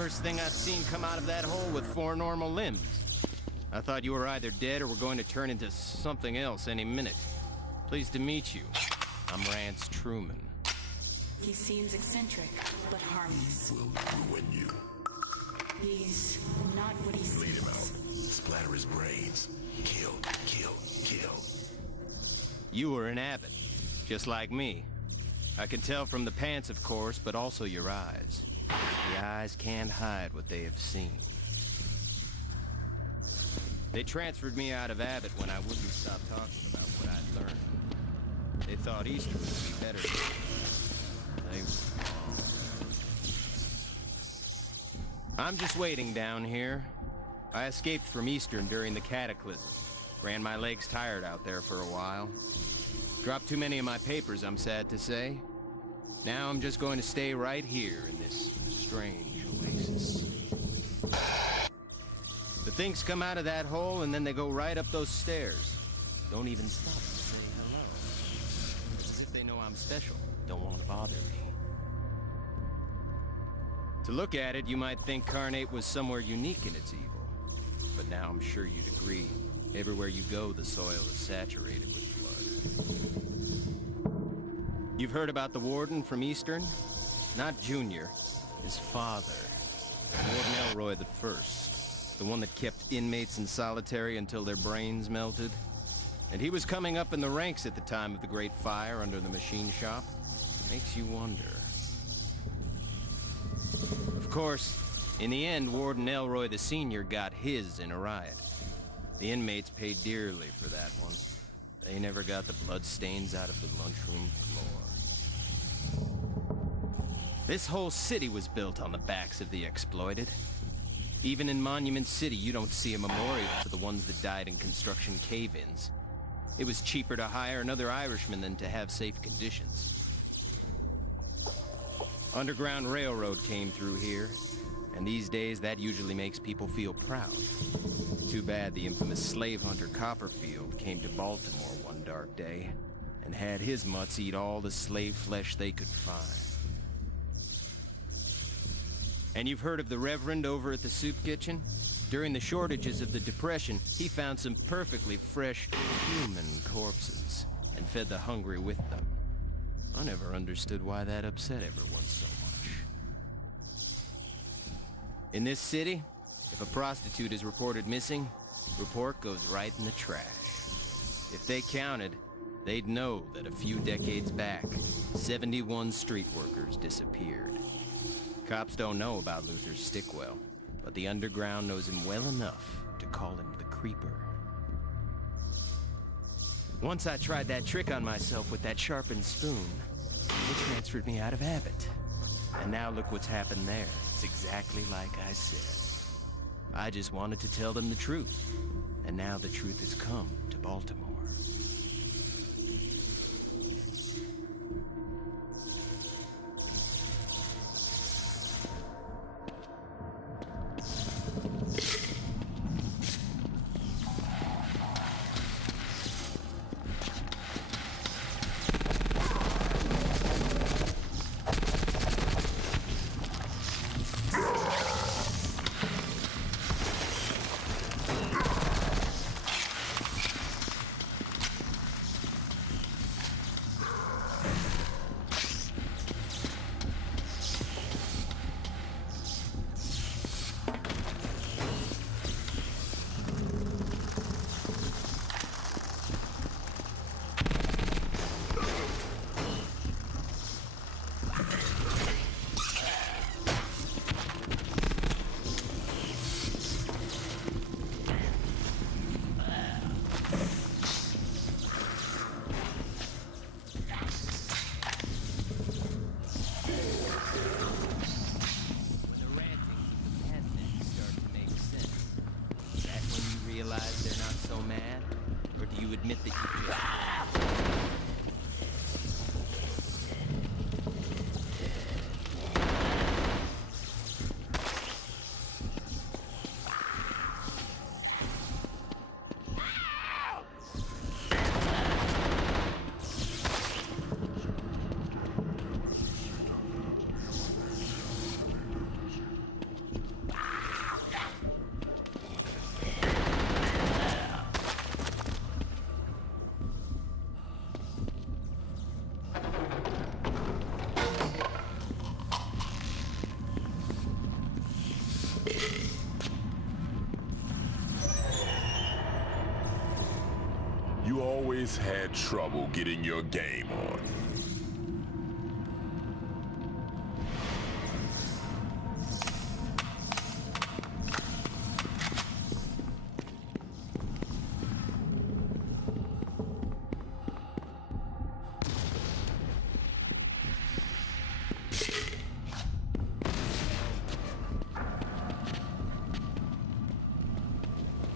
first thing I've seen come out of that hole with 4 normal limbs. I thought you were either dead or were going to turn into something else any minute. Pleased to meet you. I'm Ranse Truman. He seems eccentric, but harmless. Will ruin you. He's not what he seems. Bleed him out. Splatter his brains. Kill, kill, kill. You were an abbot, just like me. I can tell from the pants, of course, but also your eyes. The eyes can't hide what they have seen. They transferred me out of Abbott when I wouldn't stop talking about what I'd learned. They thought Easter would be better. They were wrong. I'm just waiting down here. I escaped from Eastern during the Cataclysm. Ran my legs tired out there for a while. Dropped too many of my papers, I'm sad to say. Now I'm just going to stay right here in this strange oasis. The things come out of that hole and then they go right up those stairs. Don't even stop to say hello. It's as if they know I'm special, don't want to bother me. To look at it, you might think Carnate was somewhere unique in its evil. But now I'm sure you'd agree. Everywhere you go, the soil is saturated with blood. You've heard about the Warden from Eastern? Not Junior, his father. Warden Elroy the First. The one that kept inmates in solitary until their brains melted. And he was coming up in the ranks at the time of the Great Fire under the machine shop. Makes you wonder. Of course, in the end, Warden Elroy the Senior got his in a riot. The inmates paid dearly for that one. They never got the bloodstains out of the lunchroom floor. This whole city was built on the backs of the exploited. Even in Monument City, you don't see a memorial to the ones that died in construction cave-ins. It was cheaper to hire another Irishman than to have safe conditions. Underground Railroad came through here, and these days that usually makes people feel proud. Too bad the infamous slave hunter Copperfield came to Baltimore one dark day and had his mutts eat all the slave flesh they could find. And you've heard of the Reverend over at the soup kitchen? During the shortages of the Depression, he found some perfectly fresh human corpses and fed the hungry with them. I never understood why that upset everyone so much. In this city, if a prostitute is reported missing, report goes right in the trash. If they counted, they'd know that a few decades back, 71 street workers disappeared. Cops don't know about Luther Stickwell, but the underground knows him well enough to call him the Creeper. Once I tried that trick on myself with that sharpened spoon, it transferred me out of Abbott. And now look what's happened there. It's exactly like I said. I just wanted to tell them the truth, and now the truth has come to Baltimore. always had trouble getting your game on.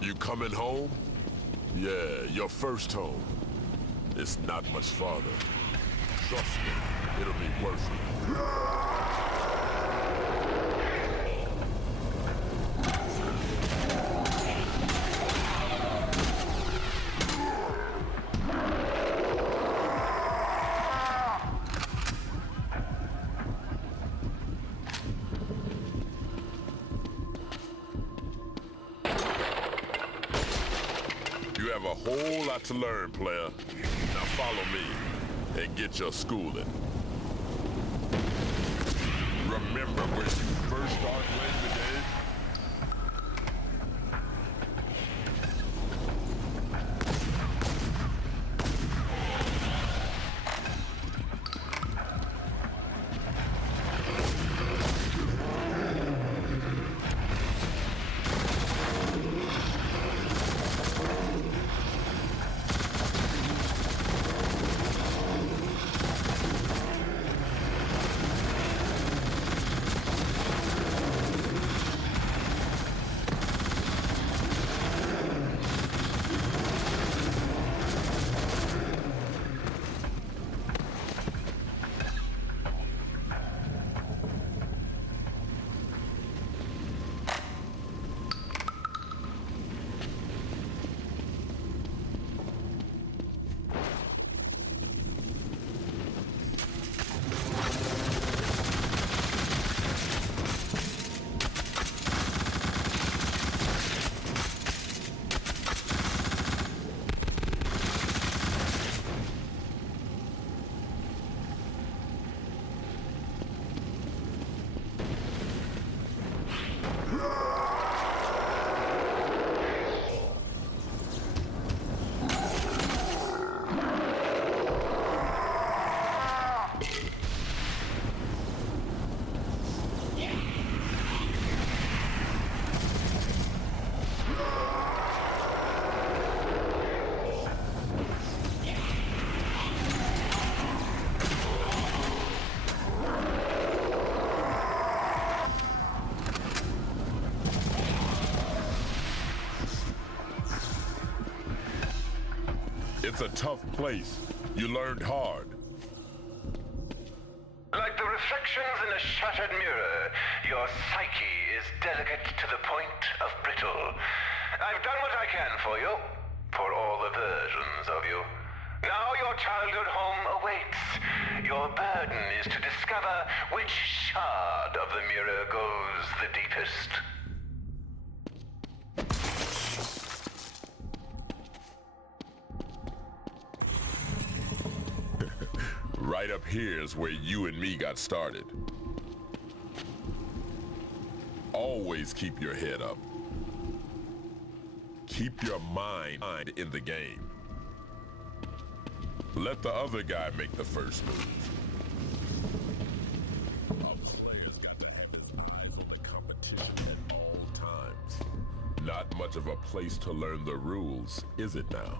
You coming home? Yeah, your first home. It's not much farther. Trust me, it'll be worth it. You have a whole lot to learn, player. Now follow me and get your schooling. Remember when you first started playing the game? It's a tough place. You learned hard. Like the reflections in a shattered mirror, your psyche is delicate to the point of brittle. I've done what I can for you, for all the versions of you. Now your childhood home awaits. Your burden is to discover which shard of the mirror goes the deepest. Right up here is where you and me got started. Always keep your head up. Keep your mind in the game. Let the other guy make the first move. Our player's got to have his eyes on the competition at all times. Not much of a place to learn the rules, is it now?